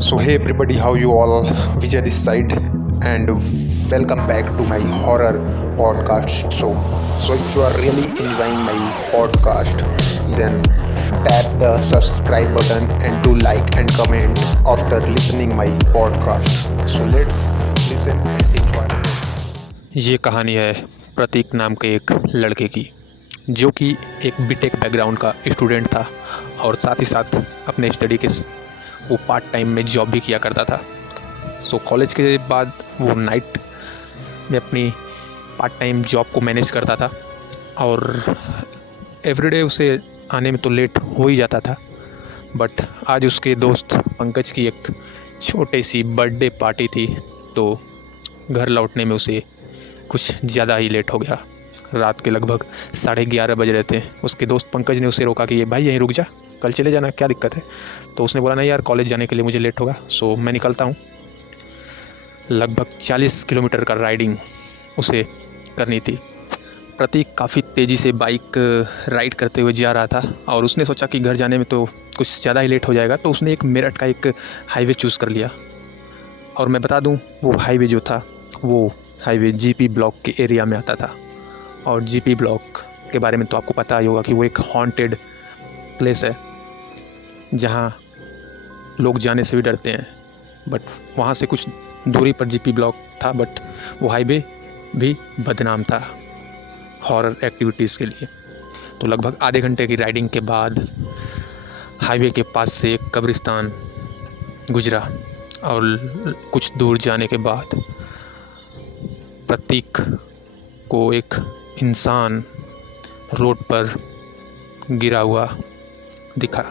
So hey everybody, how you all? Vijay this side, and welcome back to my horror podcast show. So if you are really enjoying my podcast, then tap the subscribe button and do like and comment after listening my podcast. So let's listen and enjoy. ये कहानी है प्रतीक नाम के एक लड़के की, जो कि एक बीटेक बैकग्राउंड का स्टूडेंट था और साथ ही साथ अपने स्टडी के वो पार्ट टाइम में जॉब भी किया करता था। तो कॉलेज के बाद वो नाइट में अपनी पार्ट टाइम जॉब को मैनेज करता था और एवरीडे उसे आने में तो लेट हो ही जाता था। बट आज उसके दोस्त पंकज की एक छोटी सी बर्थडे पार्टी थी, तो घर लौटने में उसे कुछ ज़्यादा ही लेट हो गया। रात के लगभग 11:30 बज रहे थे। उसके दोस्त पंकज ने उसे रोका कि ये भाई यहीं रुक जा, कल चले जाना, क्या दिक्कत है। तो उसने बोला नहीं यार, कॉलेज जाने के लिए मुझे लेट होगा, सो मैं निकलता हूँ। लगभग 40 किलोमीटर का राइडिंग उसे करनी थी। प्रतीक काफ़ी तेज़ी से बाइक राइड करते हुए जा रहा था और उसने सोचा कि घर जाने में तो कुछ ज़्यादा ही लेट हो जाएगा, तो उसने एक मेरठ का एक हाईवे चूज़ कर लिया। और मैं बता दूँ, वो हाईवे जो था वो हाईवे जीपी ब्लॉक के एरिया में आता था। और जीपी ब्लॉक के बारे में तो आपको पता ही होगा कि वो एक हॉन्टेड प्लेस है जहाँ लोग जाने से भी डरते हैं। बट वहाँ से कुछ दूरी पर जीपी ब्लॉक था, बट वो हाईवे भी बदनाम था हॉरर एक्टिविटीज़ के लिए। तो लगभग आधे घंटे की राइडिंग के बाद हाईवे के पास से एक कब्रिस्तान गुजरा और कुछ दूर जाने के बाद प्रतीक को एक इंसान रोड पर गिरा हुआ दिखा।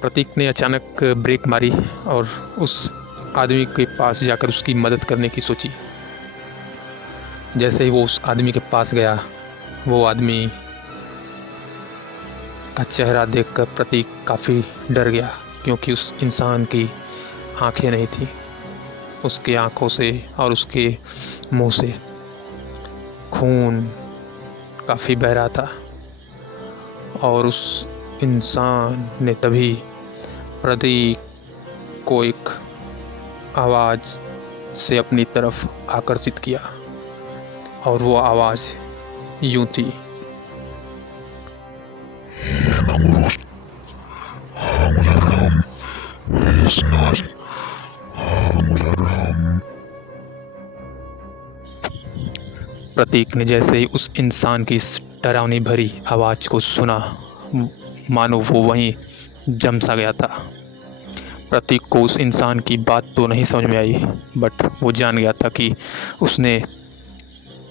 प्रतीक ने अचानक ब्रेक मारी और उस आदमी के पास जाकर उसकी मदद करने की सोची। जैसे ही वो उस आदमी के पास गया, वो आदमी का चेहरा देखकर प्रतीक काफ़ी डर गया, क्योंकि उस इंसान की आंखें नहीं थी। उसकी आंखों से और उसके मुंह से खून काफ़ी बह रहा था। और उस इंसान ने तभी प्रतीक को एक आवाज़ से अपनी तरफ आकर्षित किया, और वो आवाज़ यूं थी। प्रतीक ने जैसे ही उस इंसान की इस डरावनी भरी आवाज़ को सुना, मानो वो वहीं जम सा गया था। प्रतीक को उस इंसान की बात तो नहीं समझ में आई, बट वो जान गया था कि उसने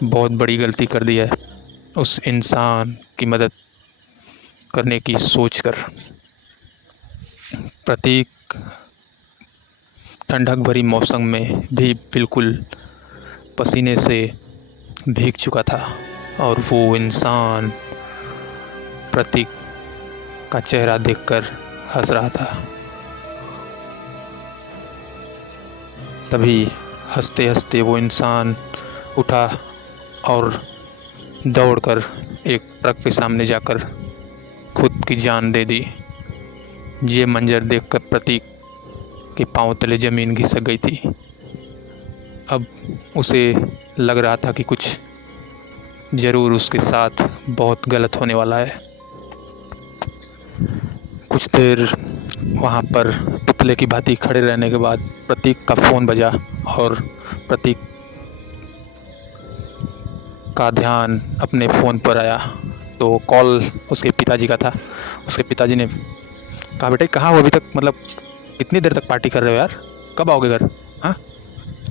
बहुत बड़ी गलती कर दी है उस इंसान की मदद करने की सोचकर। प्रतीक ठंडक भरी मौसम में भी बिल्कुल पसीने से भीग चुका था, और वो इंसान प्रतीक का चेहरा देखकर हंस रहा था। तभी हंसते हंसते वो इंसान उठा और दौड़कर एक ट्रक के सामने जाकर खुद की जान दे दी। ये मंजर देखकर प्रतीक के पांव तले ज़मीन खिसक गई थी। अब उसे लग रहा था कि कुछ ज़रूर उसके साथ बहुत गलत होने वाला है। कुछ देर वहाँ पर पुतले की भांति खड़े रहने के बाद प्रतीक का फ़ोन बजा, और प्रतीक का ध्यान अपने फ़ोन पर आया। तो कॉल उसके पिताजी का था। उसके पिताजी ने कहा, बेटे कहाँ हो अभी तक, मतलब इतनी देर तक पार्टी कर रहे हो यार, कब आओगे घर? हाँ।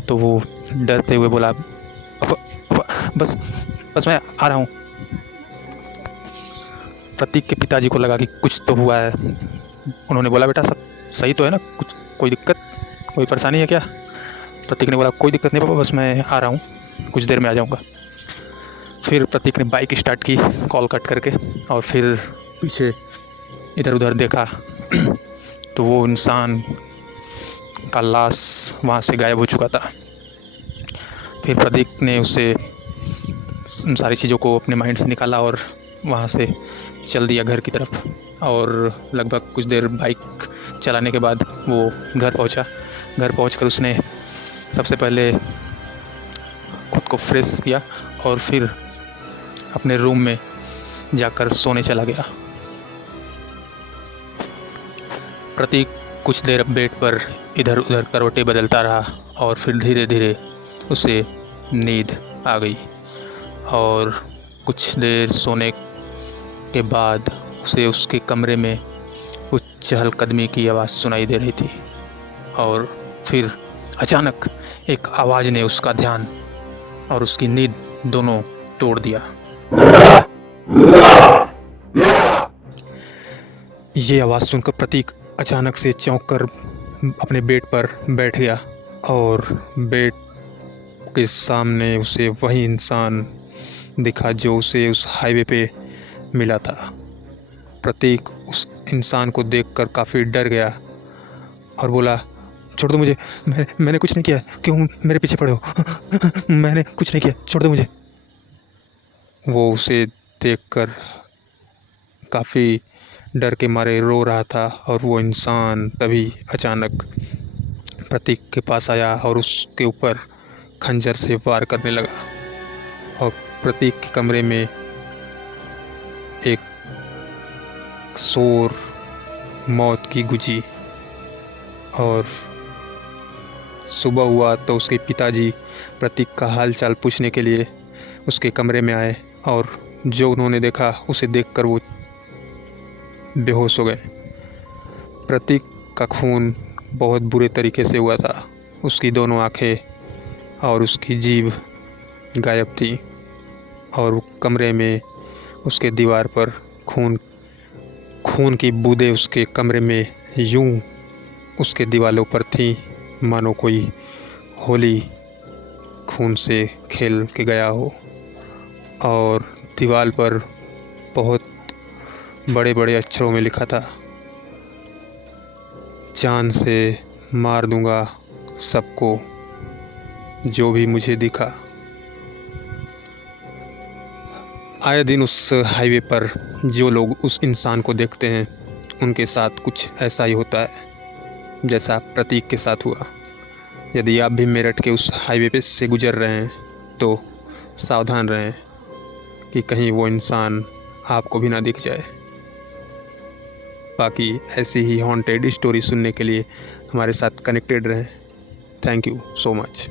तो वो डरते हुए बोला, बस मैं आ रहा हूँ। प्रतीक के पिताजी को लगा कि कुछ तो हुआ है। उन्होंने बोला, बेटा सब सही तो है ना, कुछ कोई दिक्कत, कोई परेशानी है क्या? प्रतीक ने बोला, कोई दिक्कत नहीं पापा, बस मैं आ रहा हूँ, कुछ देर में आ जाऊँगा। फिर प्रतीक ने बाइक स्टार्ट की कॉल कट करके, और फिर पीछे इधर उधर देखा तो वो इंसान का लाश वहाँ से गायब हो चुका था। फिर प्रतीक ने उससे सारी चीज़ों को अपने माइंड से निकाला और वहाँ से चल दिया घर की तरफ। और लगभग कुछ देर बाइक चलाने के बाद वो घर पहुंचा। घर पहुंचकर उसने सबसे पहले खुद को फ्रेश किया और फिर अपने रूम में जाकर सोने चला गया। प्रतीक कुछ देर बेड पर इधर उधर करवटें बदलता रहा और फिर धीरे धीरे उसे नींद आ गई और कुछ देर सोने के बाद उसे उसके कमरे में कुछ चहलकदमी की आवाज़ सुनाई दे रही थी और फिर अचानक एक आवाज़ ने उसका ध्यान और उसकी नींद दोनों तोड़ दिया। ये आवाज़ सुनकर प्रतीक अचानक से चौंक कर अपने बेड पर बैठ गया और बेड के सामने उसे वही इंसान दिखा जो उसे उस हाईवे पे मिला था। प्रतीक उस इंसान को देखकर काफ़ी डर गया और बोला, छोड़ दो मुझे, मैंने कुछ नहीं किया, क्यों मेरे पीछे पड़े हो? मैंने कुछ नहीं किया, छोड़ दो मुझे। वो उसे देखकर काफ़ी डर के मारे रो रहा था और वो इंसान तभी अचानक प्रतीक के पास आया और उसके ऊपर खंजर से वार करने लगा और प्रतीक के कमरे में एक शोर मौत की गुजी। और सुबह हुआ तो उसके पिताजी प्रतीक का हाल चाल पूछने के लिए उसके कमरे में आए और जो उन्होंने देखा उसे देखकर वो बेहोश हो गए। प्रतीक का खून बहुत बुरे तरीके से हुआ था। उसकी दोनों आंखें और उसकी जीभ गायब थी और कमरे में उसके दीवार पर खून की बूंदें उसके कमरे में यूं उसके दीवारों पर थी मानो कोई होली खून से खेल के गया हो। और दीवार पर बहुत बड़े बड़े अक्षरों में लिखा था, जान से मार दूंगा सबको जो भी मुझे दिखा। आए दिन उस हाईवे पर जो लोग उस इंसान को देखते हैं उनके साथ कुछ ऐसा ही होता है जैसा प्रतीक के साथ हुआ। यदि आप भी मेरठ के उस हाईवे पे से गुजर रहे हैं तो सावधान रहें कि कहीं वो इंसान आपको भी ना दिख जाए। बाकी ऐसी ही हॉन्टेड स्टोरी सुनने के लिए हमारे साथ कनेक्टेड रहें। Thank you so much.